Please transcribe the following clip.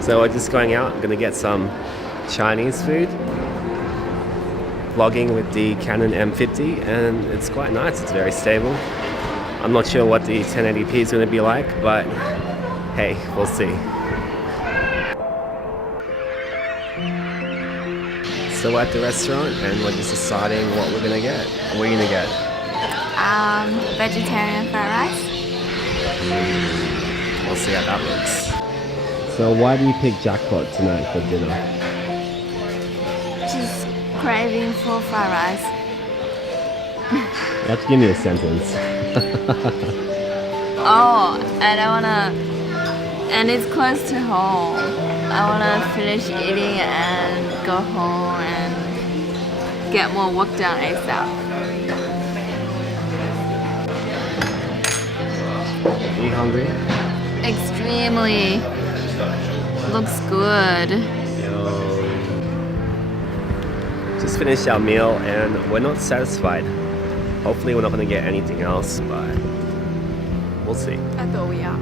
So we're just going out, gonna get some Chinese food. Vlogging with the Canon M50, and it's quite nice, it's very stable. I'm not sure what the 1080p is gonna be like, but hey, we'll see. So we're at the restaurant and we're just deciding what we're gonna get. What are you gonna get? Vegetarian fried rice. We'll see how that looks. So why do you pick jackpot tonight for dinner? Just craving for fried rice. You have to give me a sentence. Oh, and I wanna, and it's close to home. I wanna finish eating and go home and get more work done ASAP. Are you hungry? Extremely. Looks good. Just finished our meal and we're not satisfied. Hopefully we're not going to get anything else, but we'll see. I thought we are.